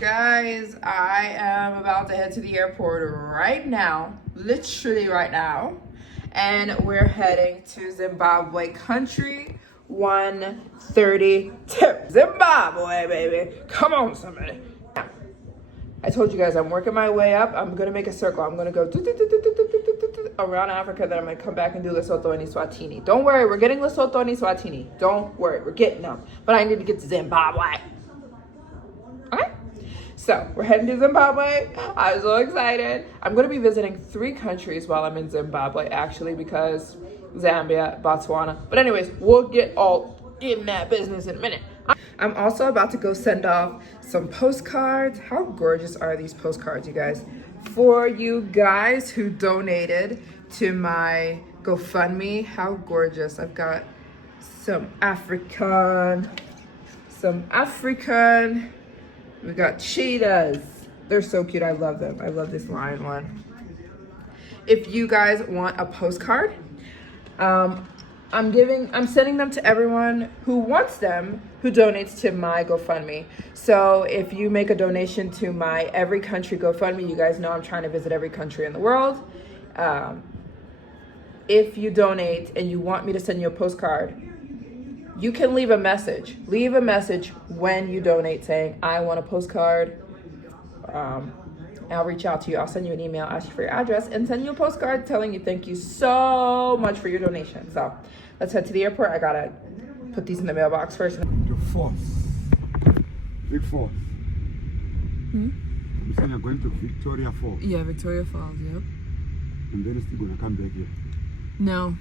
Guys, I am about to head to the airport right now, literally right now, and we're heading to Zimbabwe, country 132. Zimbabwe, baby. Come on, somebody. I told you guys I'm working my way up. I'm gonna make a circle. I'm gonna go around Africa, then I'm gonna come back and do Lesotho and Eswatini. Don't worry, we're getting Lesotho and Eswatini. Don't worry, we're getting them. But I need to get to Zimbabwe. Okay? So we're heading to Zimbabwe. I'm so excited. I'm gonna be visiting 3 countries while I'm in Zimbabwe, actually, because Zambia, Botswana. But anyways, we'll get all in that business in a minute. I'm also about to go send off some postcards. How gorgeous are these postcards, you guys? For you guys who donated to my GoFundMe, how gorgeous. I've got some African. We got cheetahs. They're so cute. I love them. I love this lion one. If you guys want a postcard, I'm sending them to everyone who wants them, who donates to my GoFundMe. So if you make a donation to my every country GoFundMe, you guys know I'm trying to visit every country in the world. If you donate and you want me to send you a postcard, you can leave a message. Leave a message when you donate saying, I want a postcard. I'll reach out to you. I'll send you an email, ask you for your address, and send you a postcard telling you thank you so much for your donation. So let's head to the airport. I gotta put these in the mailbox first. The Falls. Big Falls. Hmm? You saying you're going to Victoria Falls? Yeah, Victoria Falls, yep. And then you're still gonna come back here? No.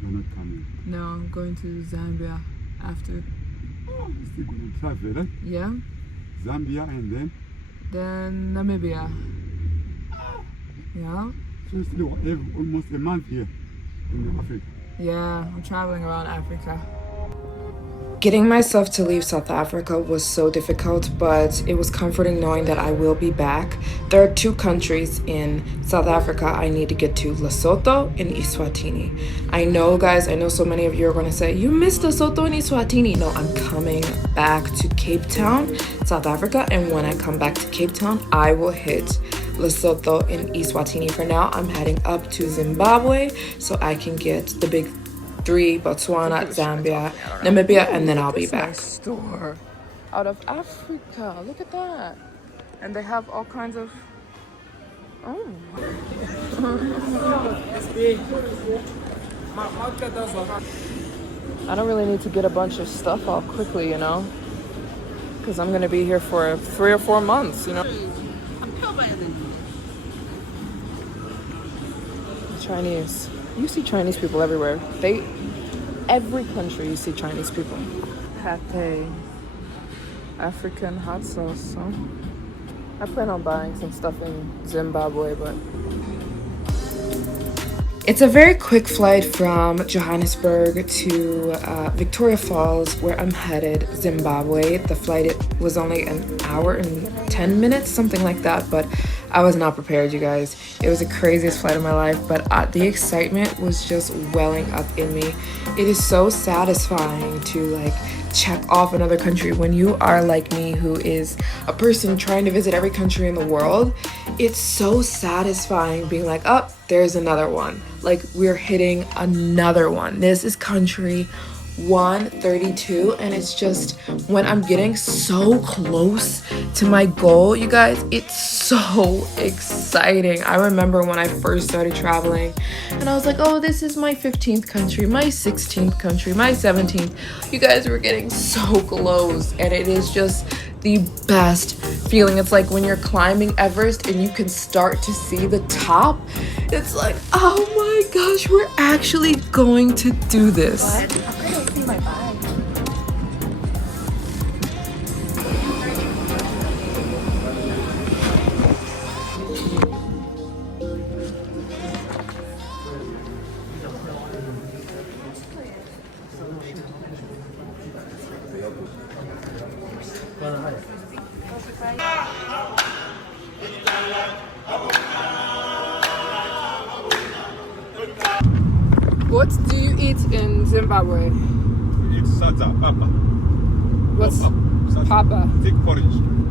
You're not coming? No, I'm going to Zambia after. Oh, you're still gonna travel, eh? Yeah. Zambia and then? Then Namibia. Yeah. So you still have almost a month here in Africa? Yeah, I'm traveling around Africa. Getting myself to leave South Africa was so difficult, but it was comforting knowing that I will be back. There are 2 countries in South Africa I need to get to, Lesotho and Eswatini. I know, guys, I know so many of you are going to say, you missed Lesotho and Eswatini. No, I'm coming back to Cape Town, South Africa, and when I come back to Cape Town, I will hit Lesotho and Eswatini. For now, I'm heading up to Zimbabwe so I can get the big 3, Botswana, Zambia, Namibia, and then I'll be back. Nice store out of Africa. Look at that. And they have all kinds of. Oh. I don't really need to get a bunch of stuff off quickly, you know, because I'm gonna be here for 3 or 4 months, you know. Chinese. You see Chinese people everywhere. Every country you see Chinese people. Pate. African hot sauce. Huh? I plan on buying some stuff in Zimbabwe, but It's a very quick flight from Johannesburg to Victoria Falls, where I'm headed, Zimbabwe. The flight was only an hour and 10 minutes, something like that, but I was not prepared, you guys. It was the craziest flight of my life, but the excitement was just welling up in me. It is so satisfying to like check off another country when you are like me, who is a person trying to visit every country in the world. It's so satisfying being like, oh, there's another one. Like, we're hitting another one. This is country 132, and it's just when I'm getting so close to my goal, you guys, it's so exciting. I remember when I first started traveling and I was like, oh, this is my 15th country, my 16th country, my 17th. You guys, were getting so close, and it is just the best feeling. It's like when you're climbing Everest and you can start to see the top. It's like, oh my gosh, we're actually going to do this. What? I couldn't see my bag. What do you eat in Zimbabwe? It's sadza, papa. What's Sadza. papa? Thick porridge.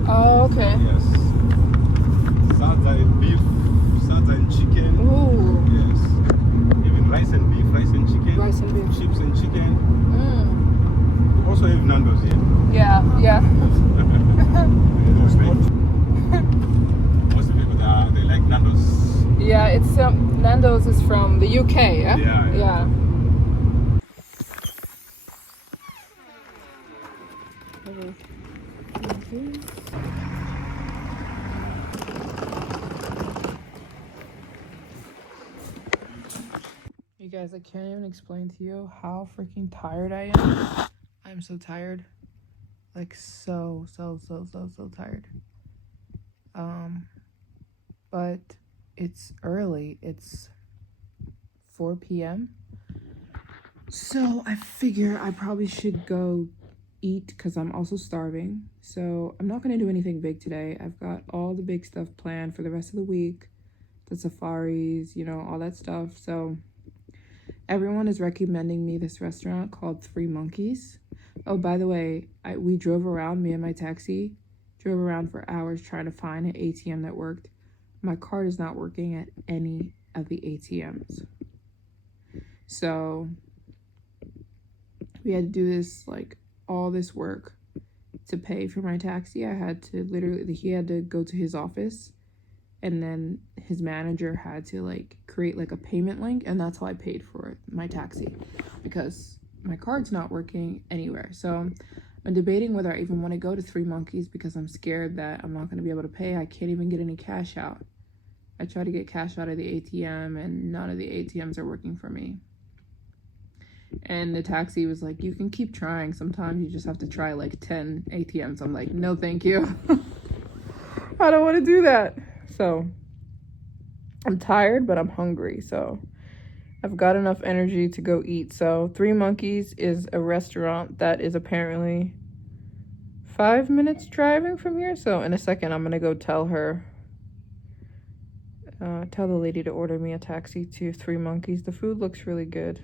Oh, okay. Yes. Sadza and beef, sadza and chicken. Ooh. Yes. Even rice and beef, rice and chicken. Rice and beef. Chips and chicken. Mm. We also have Nando's here. Yeah, yeah. Most people they like Nando's. Yeah, it's Nando's is from the UK, yeah? Yeah. You guys, I can't even explain to you how freaking tired I am. I'm so tired. Like so tired. But it's early. It's 4 p.m. So I figure I probably should go eat because I'm also starving. So I'm not going to do anything big today. I've got all the big stuff planned for the rest of the week. The safaris, you know, all that stuff. So everyone is recommending me this restaurant called Three Monkeys. Oh, by the way, we drove around, me and my taxi, drove around for hours trying to find an ATM that worked. My card is not working at any of the ATMs. So we had to do this, like, all this work to pay for my taxi. I had to literally, he had to go to his office, and then his manager had to, like, create, like, a payment link, and that's how I paid for my taxi, because my card's not working anywhere. So I'm debating whether I even want to go to Three Monkeys because I'm scared that I'm not going to be able to pay. I can't even get any cash out. I tried to get cash out of the ATM, and none of the ATMs are working for me. And the taxi was like, you can keep trying. Sometimes you just have to try like 10 ATMs. I'm like, no, thank you. I don't want to do that. So I'm tired, but I'm hungry. So I've got enough energy to go eat. So Three Monkeys is a restaurant that is apparently 5 minutes driving from here. So in a second, I'm going to go tell her, tell the lady to order me a taxi to Three Monkeys. The food looks really good.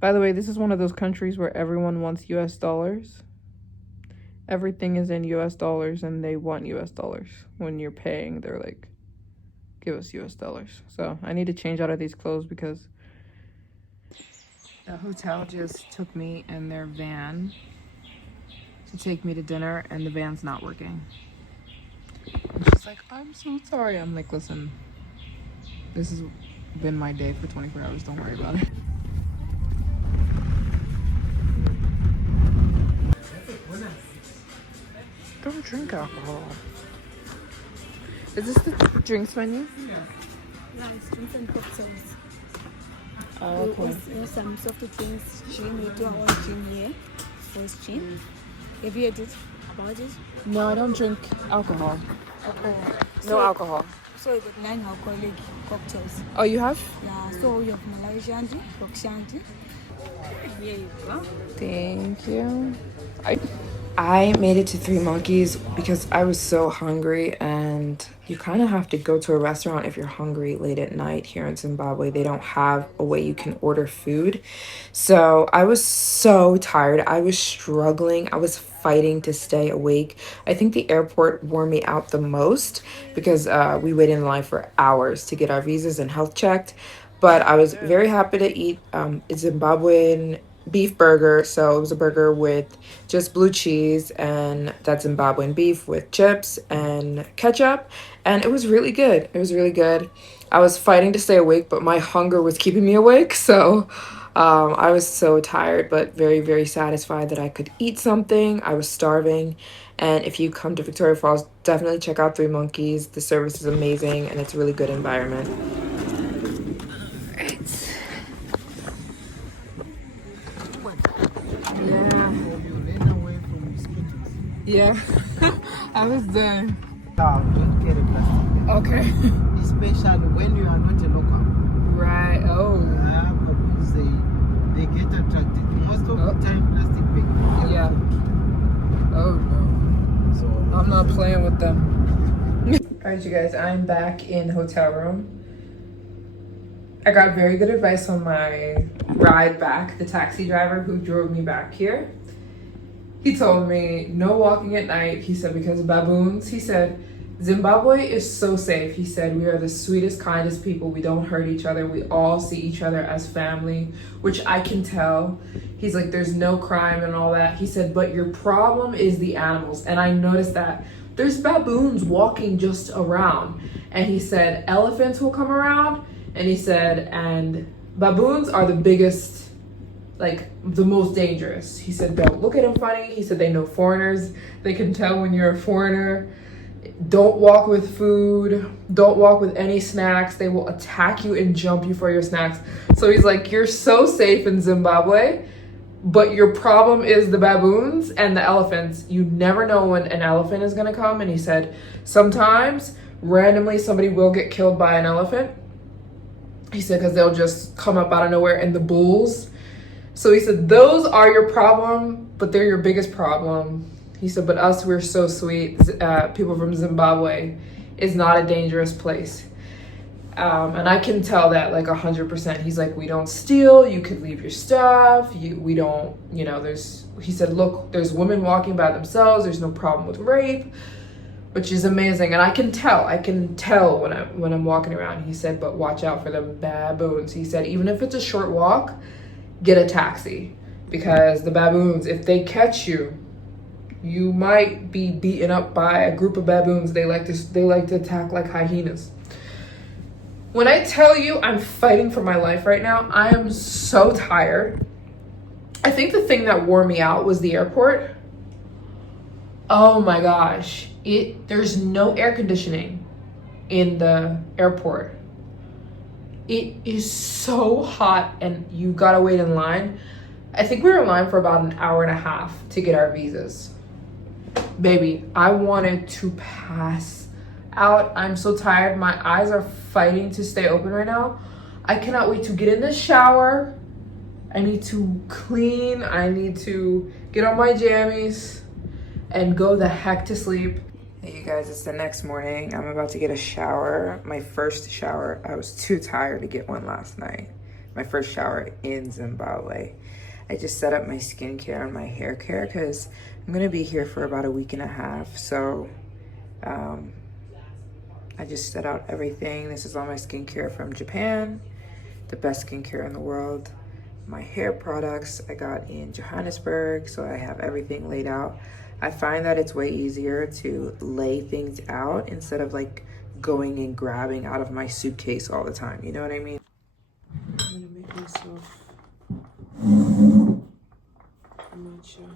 By the way, this is one of those countries where everyone wants US dollars. Everything is in US dollars, and they want US dollars. When you're paying, they're like, give us US dollars. So I need to change out of these clothes because the hotel just took me in their van to take me to dinner, and the van's not working. And she's like, I'm so sorry. I'm like, listen, this has been my day for 24 hours. Don't worry about it. Don't drink alcohol. Is this the drinks menu? Rice, drinks and cocktails. Oh, okay. Some soft drinks, gin. We do our own gin here. First gin. Have you heard it about it? No, I don't drink alcohol. Alcohol. No alcohol. So you got 9 alcoholic cocktails. Oh, you have? Yeah. So you have Maryjane, Roxanne. Here you go. Thank you. I made it to Three Monkeys because I was so hungry, and you kind of have to go to a restaurant if you're hungry late at night here in Zimbabwe. They don't have a way you can order food. So I was so tired. I was struggling. I was fighting to stay awake. I think the airport wore me out the most because we waited in line for hours to get our visas and health checked. But I was very happy to eat a Zimbabwean beef burger. So it was a burger with just blue cheese and that Zimbabwean beef with chips and ketchup, and it was really good. It was really good. I was fighting to stay awake, but my hunger was keeping me awake. So I was so tired, but very, very satisfied that I could eat something. I was starving, And if you come to Victoria Falls, definitely check out Three Monkeys. The service is amazing and it's a really good environment. Right. Yeah. Yeah. I was done. Don't carry plastic. Okay. Especially when you are not a local. Right. Oh. Because they get attracted. Most of the time, plastic bag. Yeah. Oh no. So I'm not playing with them. Alright, you guys, I'm back in the hotel room. I got very good advice on my ride back. The taxi driver who drove me back here, he told me no walking at night. He said because of baboons. He said Zimbabwe is so safe. He said we are the sweetest, kindest people. We don't hurt each other. We all see each other as family, which I can tell. He's like, there's no crime and all that. He said, but your problem is the animals. And I noticed that there's baboons walking just around. And he said elephants will come around. And he said, and baboons are the biggest, like the most dangerous. He said, don't look at them funny. He said, they know foreigners. They can tell when you're a foreigner. Don't walk with food. Don't walk with any snacks. They will attack you and jump you for your snacks. So he's like, you're so safe in Zimbabwe, but your problem is the baboons and the elephants. You never know when an elephant is gonna come. And he said, sometimes randomly somebody will get killed by an elephant. He said, because they'll just come up out of nowhere, and the bulls. So he said, those are your problem, but they're your biggest problem. He said, but us, we're so sweet. People from Zimbabwe is not a dangerous place. And I can tell that like 100%. He's like, we don't steal. You could leave your stuff. We don't, you know, he said, look, there's women walking by themselves. There's no problem with rape, which is amazing. And I can tell when I'm walking around. He said, but watch out for the baboons. He said, even if it's a short walk, get a taxi, because the baboons, if they catch you, you might be beaten up by a group of baboons. They like to attack like hyenas. When I tell you I'm fighting for my life right now, I am so tired. I think the thing that wore me out was the airport. Oh my gosh. There's no air conditioning in the airport. It is so hot and you gotta wait in line. I think we were in line for about an hour and a half to get our visas. Baby, I wanted to pass out. I'm so tired. My eyes are fighting to stay open right now. I cannot wait to get in the shower. I need to clean. I need to get on my jammies and go the heck to sleep. Hey you guys, it's the next morning. I'm about to get a shower. My first shower. I was too tired to get one last night. My first shower in Zimbabwe. I just set up my skincare and my hair care because I'm gonna be here for about a week and a half. So I just set out everything. This is all my skincare from Japan, the best skincare in the world. My hair products I got in Johannesburg, so I have everything laid out. I find that it's way easier to lay things out instead of like going and grabbing out of my suitcase all the time. You know what I mean? I'm gonna make myself a matcha.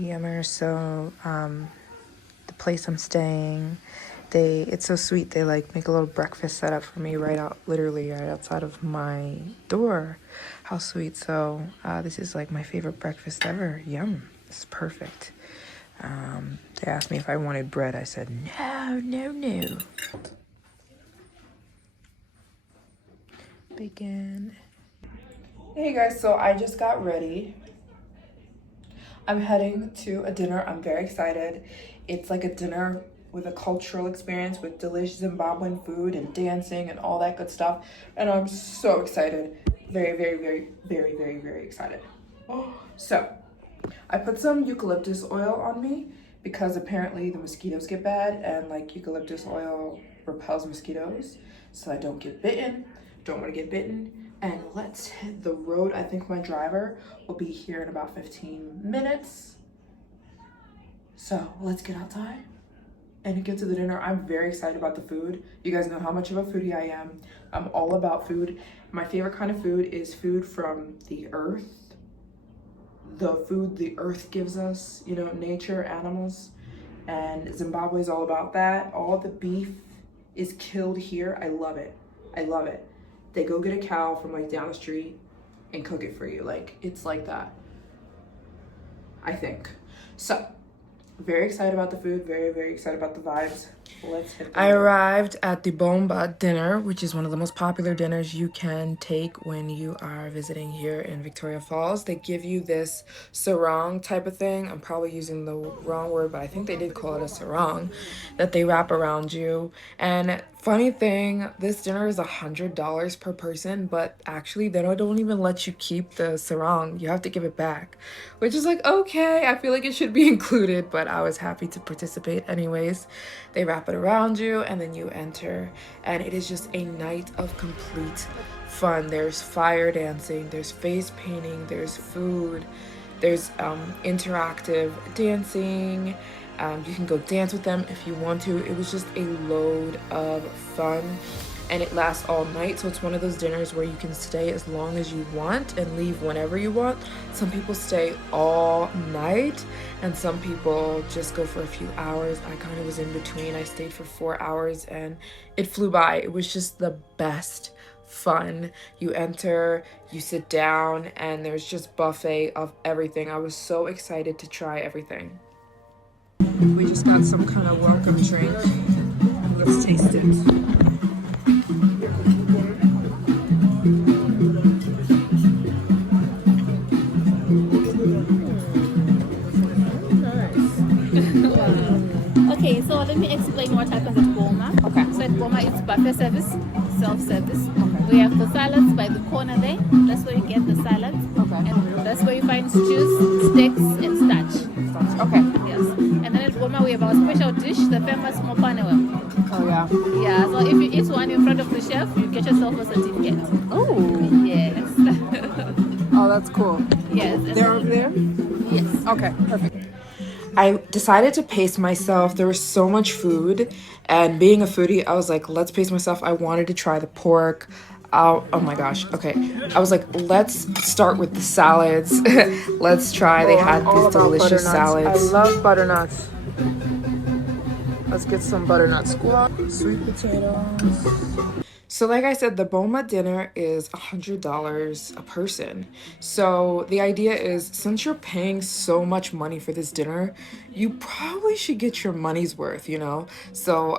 Yummer. So the place I'm staying, it's so sweet. They like make a little breakfast setup for me literally right outside of my door. How sweet. So this is like my favorite breakfast ever. Yum. This is perfect. They asked me if I wanted bread. I said no. Bacon. Hey guys, so I just got ready. I'm heading to a dinner. I'm very excited. It's like a dinner with a cultural experience with delicious Zimbabwean food and dancing and all that good stuff. And I'm so excited. Very, very, very, very, very, very excited. So I put some eucalyptus oil on me because apparently the mosquitoes get bad and like eucalyptus oil repels mosquitoes, so I don't get bitten. Don't want to get bitten. And let's hit the road. I think my driver will be here in about 15 minutes. So let's get outside and get to the dinner. I'm very excited about the food. You guys know how much of a foodie I am. I'm all about food. My favorite kind of food is food from the earth. The food the earth gives us, you know, nature, animals. And Zimbabwe is all about that. All the beef is killed here. I love it. I love it. They go get a cow from like down the street and cook it for you. Like, it's like that, I think. So, very excited about the food. Very, very excited about the vibes. Let's hit the I arrived at the Boma dinner, which is one of the most popular dinners you can take when you are visiting here in Victoria Falls. They give you this sarong type of thing. I'm probably using the wrong word, but I think they did call it a sarong that they wrap around you. And funny thing, this dinner is $100 per person, but actually they don't even let you keep the sarong. You have to give it back, which is like, okay, I feel like it should be included, but I was happy to participate anyways. They wrap it around you and then you enter, and it is just a night of complete fun. There's fire dancing, there's face painting, there's food, there's interactive dancing. You can go dance with them if you want to. It was just a load of fun, and it lasts all night. So it's one of those dinners where you can stay as long as you want and leave whenever you want. Some people stay all night and some people just go for a few hours. I kind of was in between. I stayed for 4 hours and it flew by. It was just the best fun. You enter, you sit down, and there's just buffet of everything. I was so excited to try everything. We just got some kind of welcome drink. Let's taste it. Okay, so let me explain what happens at Boma. Okay. So at Boma, it's buffet service, self-service. Okay. We have the salads by the corner there. That's where you get the salads. Okay. And that's where you find stews, steaks, and starch. Okay. Yes. And then at Boma, we have our special dish, the famous mopanewa. Oh yeah. Yeah, so if you eat one in front of the chef, you get yourself a certificate. Oh. Yes. Oh, that's cool. Yes. and They're over there? Yes. Okay, perfect. I decided to pace myself. There was so much food, and being a foodie, I was like, let's pace myself. I wanted to try the pork. Oh my gosh. Okay. I was like, let's start with the salads. Let's try. They had these delicious salads. I love butternuts. Let's get some butternut squash, sweet potatoes. So like I said, the Boma dinner is $100 a person. So the idea is, since you're paying so much money for this dinner, you probably should get your money's worth, you know? So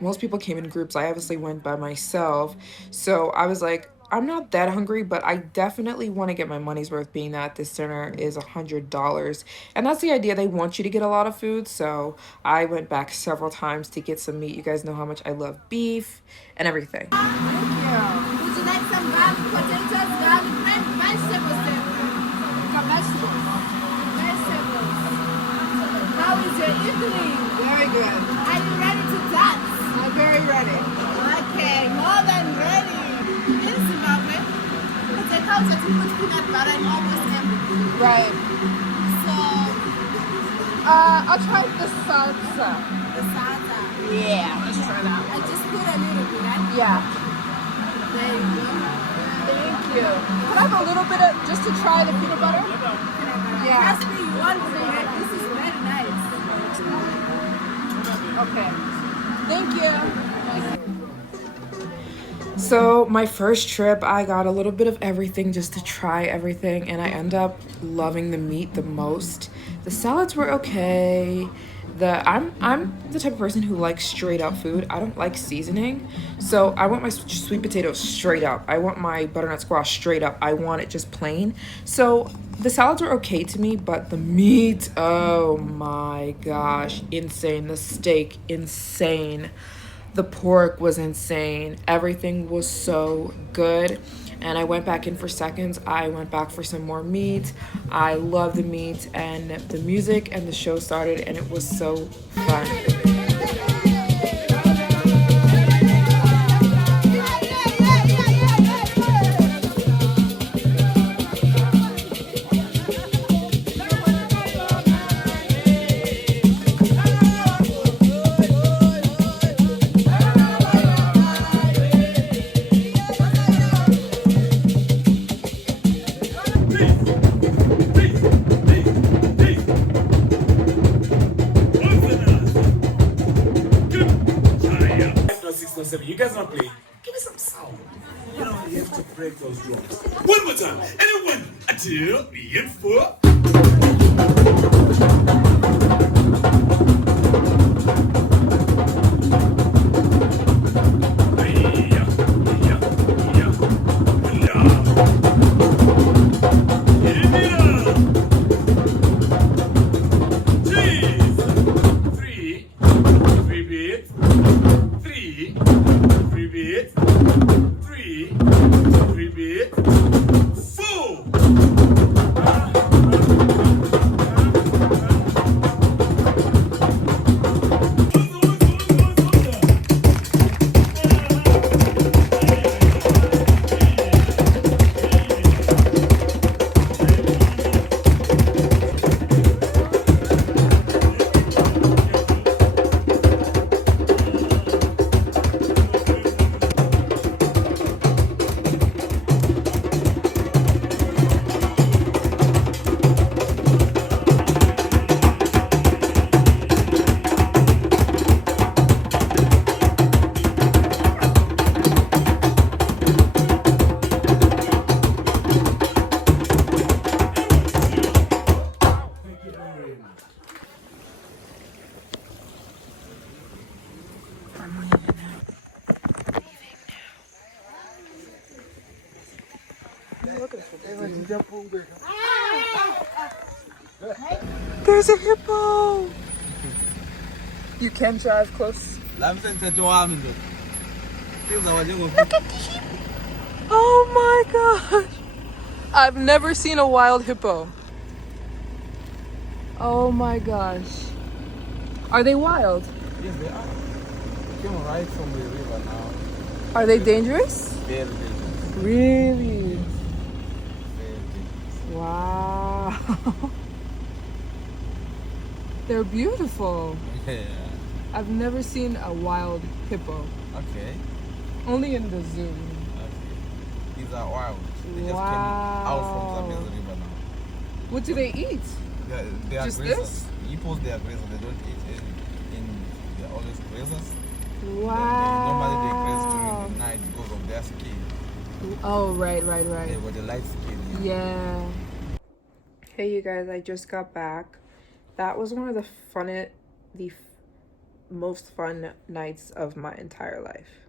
most people came in groups. I obviously went by myself. So I was like, I'm not that hungry, but I definitely want to get my money's worth, being that this dinner is $100. And that's the idea. They want you to get a lot of food. So I went back several times to get some meat. You guys know how much I love beef and everything. Would you like some garlic potatoes, garlic and vegetables? Vegetables. How is your evening? Very good. Are you ready to dance? I'm very ready. Okay, more than ready. In Zimbabwe, it's a culture to put peanut butter in almost everything. Right. So, I'll try the salsa. the salsa. Yeah, let's try that. I just put a little bit, right? Yeah. There you go. Thank you. Can I have a little bit of, just to try the peanut butter? Yeah. Trust me, you want to see it. This is very nice. Okay. Thank you. So my first trip, I got a little bit of everything just to try everything, and I end up loving the meat the most. The salads were okay. I'm the type of person who likes straight up food. I don't like seasoning. So I want my sweet potatoes straight up. I want my butternut squash straight up. I want it just plain. So the salads were okay to me, but the meat, oh my gosh, insane. The steak, insane. The pork was insane. Everything was so good. and I went back in for seconds. I went back for some more meat. I love the meat, and the music and the show started, and it was so fun. You guys not playing. Give me some sound. You know, you have to break those drums. One more time. And 1, 2, 3, and 4. There's a hippo! You can drive close. La msemthetho wami ndoda. Sizawa njengo. Oh my gosh! I've never seen a wild hippo. Oh my gosh. Are they wild? Yes, they are. Came right from the river now. Are they dangerous? Very dangerous. Really? Very dangerous. Wow. They're beautiful. Yeah. I've never seen a wild hippo. Okay. Only in the zoo. Okay. These are wild. They just Wow. came out from the river now. What do they eat? They are Just grazers. this? Hippos, they are grazers. They don't eat they're always grazers. Normally they graze during the night because of their skin. Oh, right. They got the light skin. Yeah. Hey, you guys, I just got back. That was one of the most fun nights of my entire life.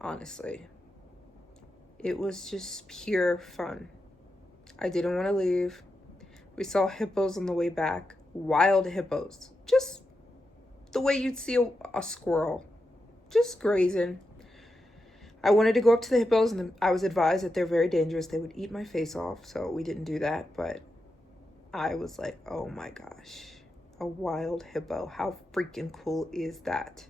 Honestly. It was just pure fun. I didn't want to leave. We saw hippos on the way back. Wild hippos. Just the way you'd see a squirrel. Just grazing. I wanted to go up to the hippos, and I was advised that they're very dangerous. They would eat my face off, so we didn't do that. But I was like, oh my gosh, a wild hippo. How freaking cool is that?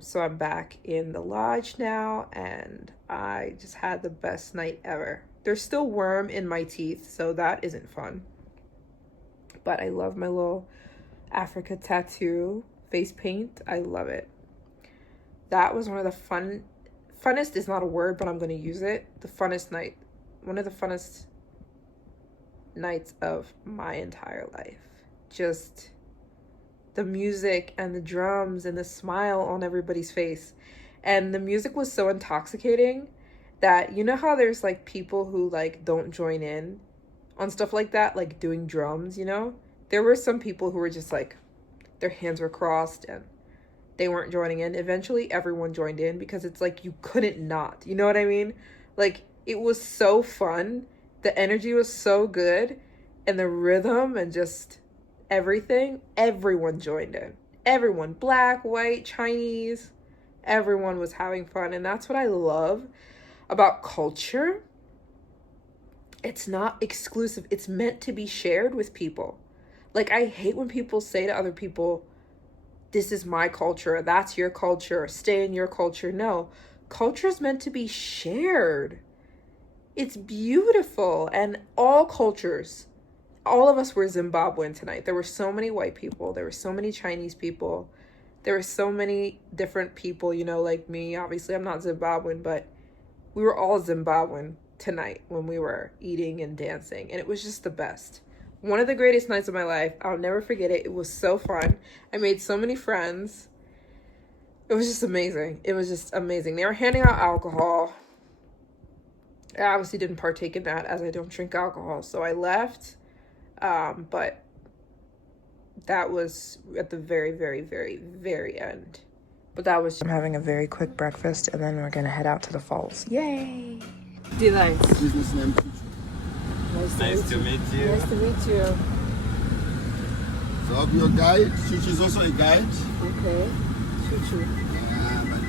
So I'm back in the lodge now, and I just had the best night ever. There's still worm in my teeth, so that isn't fun. But I love my little Africa tattoo, face paint. I love it. That was one of the funnest is not a word, but I'm going to use it. The funnest night. One of the funnest nights of my entire life. Just the music and the drums and the smile on everybody's face. And the music was so intoxicating that, you know how there's like people who like don't join in on stuff like that, like doing drums, you know? There were some people who were just like, their hands were crossed and they weren't joining in. Eventually everyone joined in because it's like you couldn't not, you know what I mean? Like it was so fun. The energy was so good, and the rhythm and just everything, everyone joined in. Everyone, black, white, Chinese, everyone was having fun, and that's what I love about culture, it's not exclusive. It's meant to be shared with people. Like, I hate when people say to other people, this is my culture, that's your culture, stay in your culture. No, culture is meant to be shared. It's beautiful. And all cultures, all of us were Zimbabwean tonight. There were so many white people. There were so many Chinese people. There were so many different people, you know, like me. Obviously, I'm not Zimbabwean, but we were all Zimbabwean tonight when we were eating and dancing. And it was just the best. One of the greatest nights of my life. I'll never forget it. It was so fun. I made so many friends. It was just amazing. It was just amazing. They were handing out alcohol. I obviously didn't partake in that as I don't drink alcohol. So I left. But that was at the very, very, very, very end. But that was... I'm having a very quick breakfast and then we're going to head out to the falls. Yay! Delight. Business name. Nice to meet you. Nice to meet you. So I'll be your guide. Chuchu is also a guide. Okay. Chuchu. Yeah, but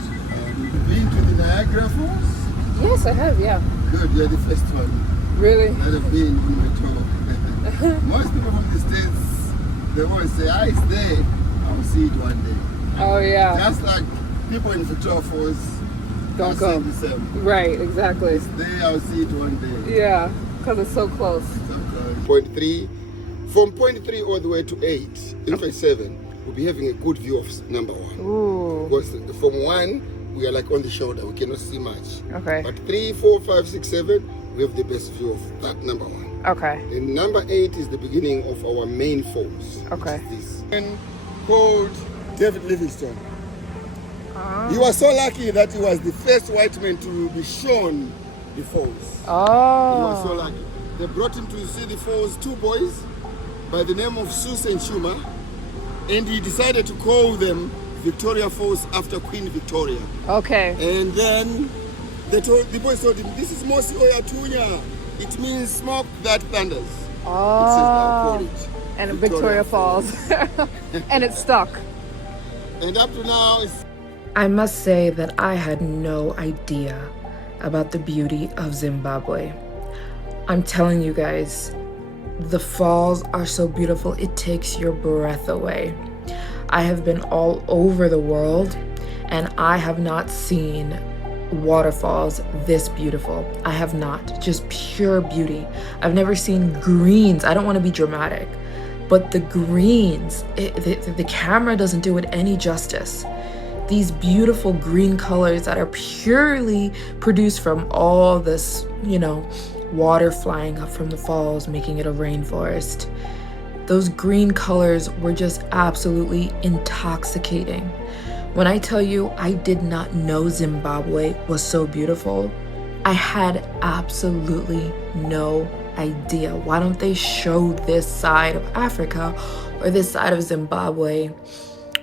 you've been to the Niagara Falls? Yes, I have, yeah. Good, you're the first one. Really? That have been in the tour. Most people from the States, they always say, it's there. I'll see it one day. Oh, yeah. Just like people in Victoria Falls Don't go. the same. Right, exactly. It's there, I'll see it one day. Yeah, because it's so close. Point 3. From point 3 all the way to 8, in fact 7, we'll be having a good view of number 1. Ooh. Because from 1, we are like on the shoulder, we cannot see much. Okay. But 3, 4, 5, 6, 7, we have the best view of that number 1. Okay. And number 8 is the beginning of our main falls. Okay. Which is this. And called David Livingstone. Oh. He was so lucky that he was the first white man to be shown the falls. Oh. He was so lucky. They brought him to see the falls, 2 boys by the name of Sus and Shuma, and he decided to call them Victoria Falls after Queen Victoria. Okay. And then the boys told him, this is Mosi Oyatunya. It means smoke that thunders. Oh. It says, I'll call it. And Victoria Falls. And it stuck. And up to now, it's... I must say that I had no idea about the beauty of Zimbabwe. I'm telling you guys, the falls are so beautiful, it takes your breath away. I have been all over the world and I have not seen waterfalls this beautiful. I have not. Just pure beauty. I've never seen greens. I don't want to be dramatic, but the greens, the camera doesn't do it any justice. These beautiful green colors that are purely produced from all this, you know, water flying up from the falls, making it a rainforest. Those green colors were just absolutely intoxicating. When I tell you I did not know Zimbabwe was so beautiful, I had absolutely no idea. Why don't they show this side of Africa or this side of Zimbabwe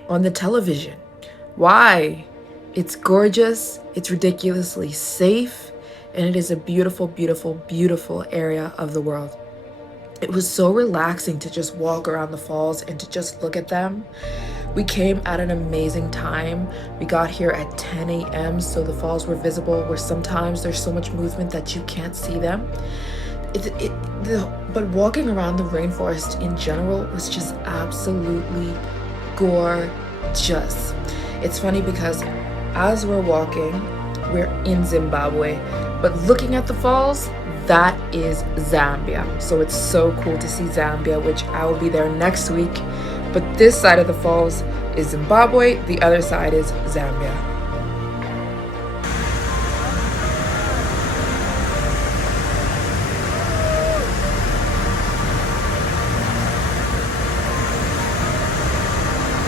on the television? Why? It's gorgeous, it's ridiculously safe, and it is a beautiful, beautiful, beautiful area of the world. It was so relaxing to just walk around the falls and to just look at them. We came at an amazing time. We got here at 10 a.m. so the falls were visible, where sometimes there's so much movement that you can't see them. But walking around the rainforest in general was just absolutely gorgeous. It's funny because as we're walking, we're in Zimbabwe, but looking at the falls, that is Zambia. So it's so cool to see Zambia, which I will be there next week. But this side of the falls is Zimbabwe, the other side is Zambia.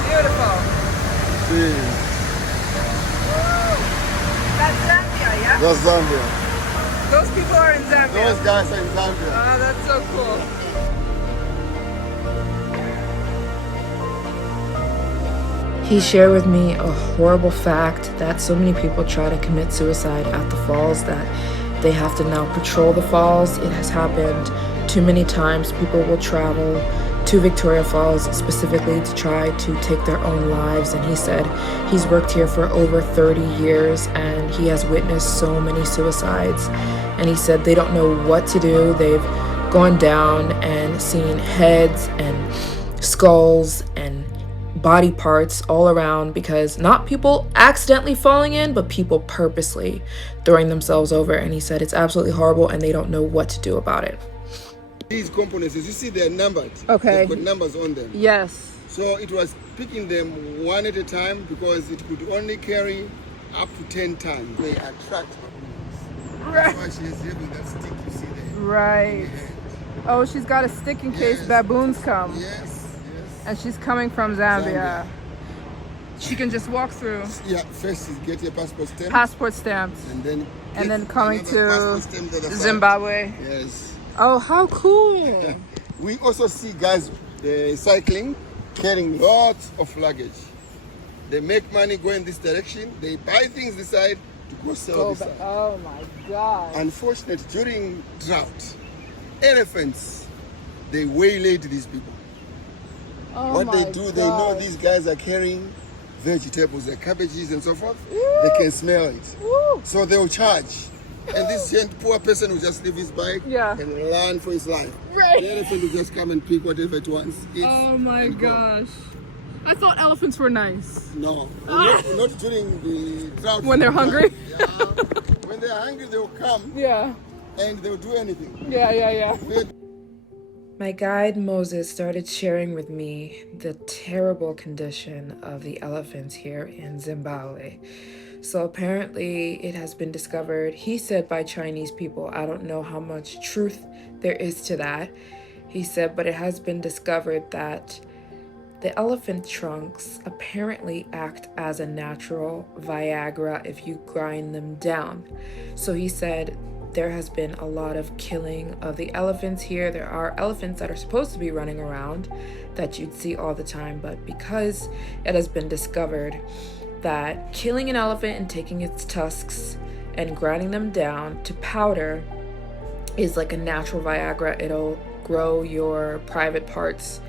Beautiful. See, That's Zambia, yeah? that's Zambia. Those people are in Zambia. Those guys are in Zambia. Oh, that's so cool. He shared with me a horrible fact that so many people try to commit suicide at the falls that they have to now patrol the falls. It has happened too many times. People will travel to Victoria Falls specifically to try to take their own lives. And he said he's worked here for over 30 years and he has witnessed so many suicides. And he said they don't know what to do. They've gone down and seen heads and skulls and body parts all around, because not people accidentally falling in, but people purposely throwing themselves over. And he said it's absolutely horrible and they don't know what to do about it. These components, as you see, they're numbered. Okay. They've got numbers on them. Yes. So it was picking them one at a time because it could only carry up to 10 tons. They attract baboons. Right. That's why she is having that stick you see there. Right. Oh, she's got a stick in case Yes. baboons come. Yes, yes. And she's coming from Zambia. Zambia. She can just walk through. Yeah, first is get your passport stamp. Passport stamps. And then coming another to passport stamp to the side. Zimbabwe. Yes. Oh, how cool. We also see guys cycling, carrying lots of luggage. They make money going this direction. They buy things this side to go sell this side. Oh my God. Unfortunately, during drought, elephants, they waylaid these people. Oh What my they do, they know God. these guys are carrying vegetables, like cabbages and so forth. Woo. They can smell it. Woo. So they'll charge. And this poor person will just leave his bike Yeah. and run for his life. Right. The elephant will just come and pick whatever it wants. Eat, Oh my and go. gosh. I thought elephants were nice. No, not during the drought. When they're hungry? Yeah. When they're hungry, they'll come Yeah. and they'll do anything. Yeah. My guide Moses started sharing with me the terrible condition of the elephants here in Zimbabwe. So apparently it has been discovered, he said, by Chinese people. I don't know how much truth there is to that. He said, but it has been discovered that the elephant trunks apparently act as a natural Viagra if you grind them down. So he said there has been a lot of killing of the elephants here. There are elephants that are supposed to be running around that you'd see all the time, but because it has been discovered that killing an elephant and taking its tusks and grinding them down to powder is like a natural Viagra. It'll grow your private parts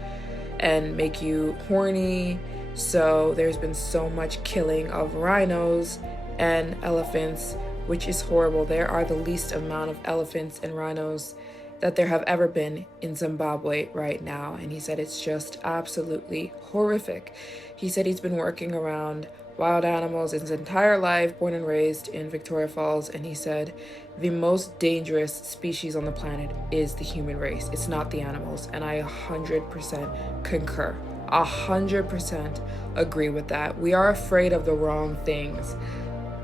and make you horny. So there's been so much killing of rhinos and elephants, which is horrible. There are the least amount of elephants and rhinos that there have ever been in Zimbabwe right now. And he said it's just absolutely horrific. He said he's been working around wild animals his entire life, born and raised in Victoria Falls, and he said the most dangerous species on the planet is the human race. It's not the animals, and I 100% concur. 100% agree with that. We are afraid of the wrong things.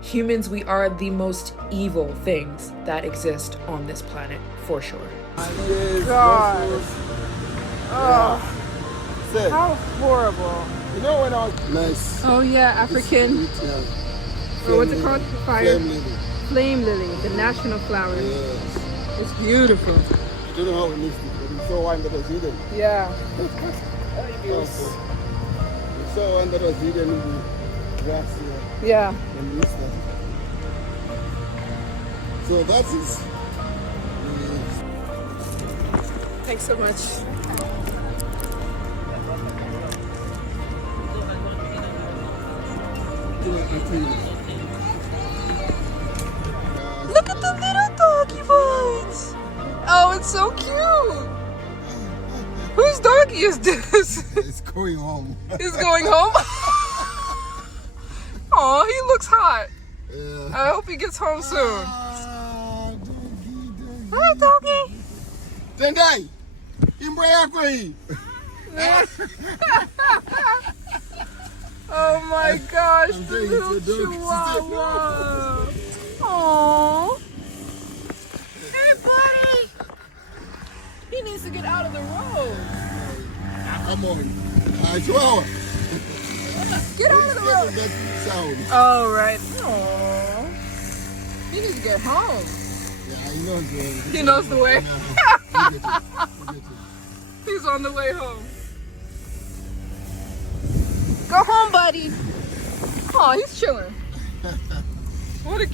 Humans, we are the most evil things that exist on this planet, for sure. God. Oh, Say, how horrible. you know when I was nice. Oh yeah, African. Yeah. Or what's it called? Fire. Flame lily. Flame lily, the national flower. Yes. It's beautiful. I don't know how we missed it, but we saw one that was hidden. Yeah. We saw one that was hidden in the grass here. Yeah. And we missed that. So that is. Thanks so much. Look at the little doggy buns. Oh, it's so cute. Whose doggy is this? It's going home. He's going home? Oh, he looks hot. I hope he gets home soon. Hi, doggy. Tendai, imbwa yako hii. Oh my gosh, I'm the saying little it's a dog. chihuahua. Aww. Hey, buddy. He needs to get out of the road. Come on. Chihuahua. Get out of the road. That sound. Oh, right. Aww. He needs to get home. Yeah, he knows the way. He knows the way. Yeah. You get it. He's on the way home. Go home, buddy. Oh, he's chilling. What a